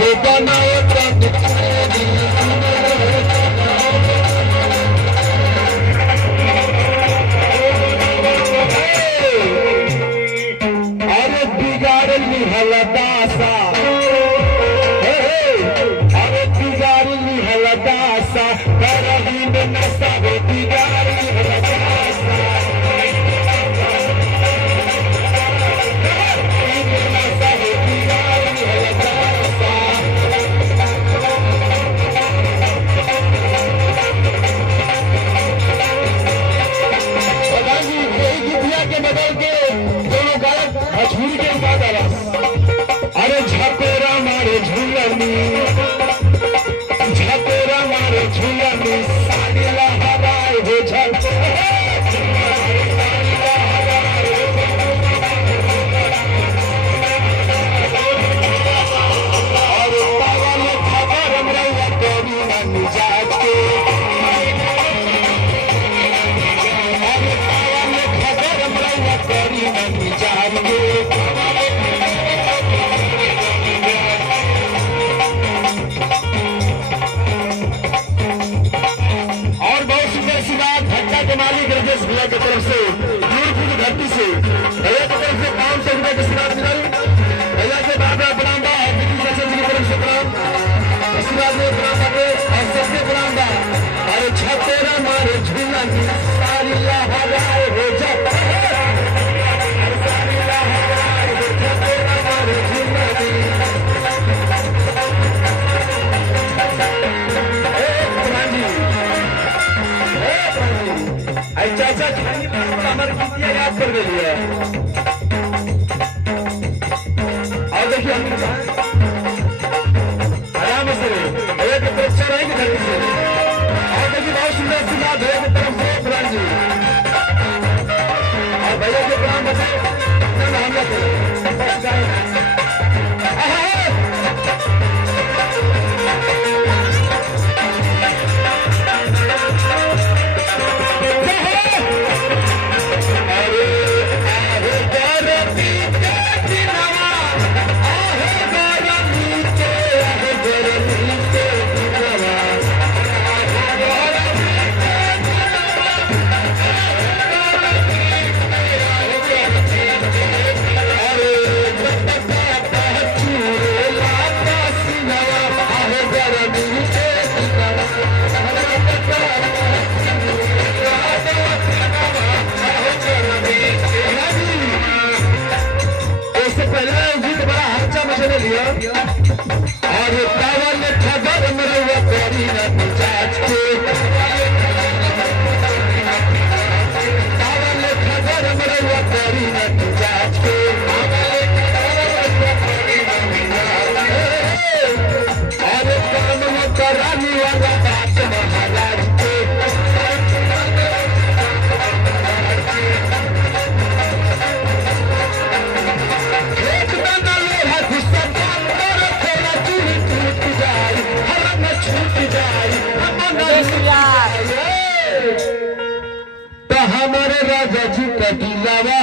हो बनाओ अरे बिगाड़ली हलदासा अरे बिगाड़ली हलदासा करही में नशा हो बिगाड़ली हलदासा अरे झपेरा मारे झूलनी साड़ी लहराए हो झप और पावन खबर रउआ करी ना मिजाज के अरे पावन खबर रउआ करी ना मिजाज के भैया की तरफ से दूरपुर धरती से भैया की तरफ से 500 रुपए की सिराज मिलाई भैया के बाबा प्रणाम बा जी की तरफ से प्रणाम सिराज में प्रणाम बाबे और सबके प्रणाम बा अरे छपेरा मारे झूला सारी लहराए हो जब सारी लहराए हो छपेरा मारे झूला चाचा हमारे गीतिया याद कर दिया और देखिए आराम से भैया की परीक्षा रहेगी धरती से और देखिए बहुत सुंदर सी बात भैया की तरफ से प्रधान जी और भैया के प्रणाम बताए हमला करें और पावन खबर मरवा करी न मिजाज के पावन खबर मरवा करी न मिजाज के और काम करानी वाला बात महाराज के तो हमारे राजा जी का दिलावा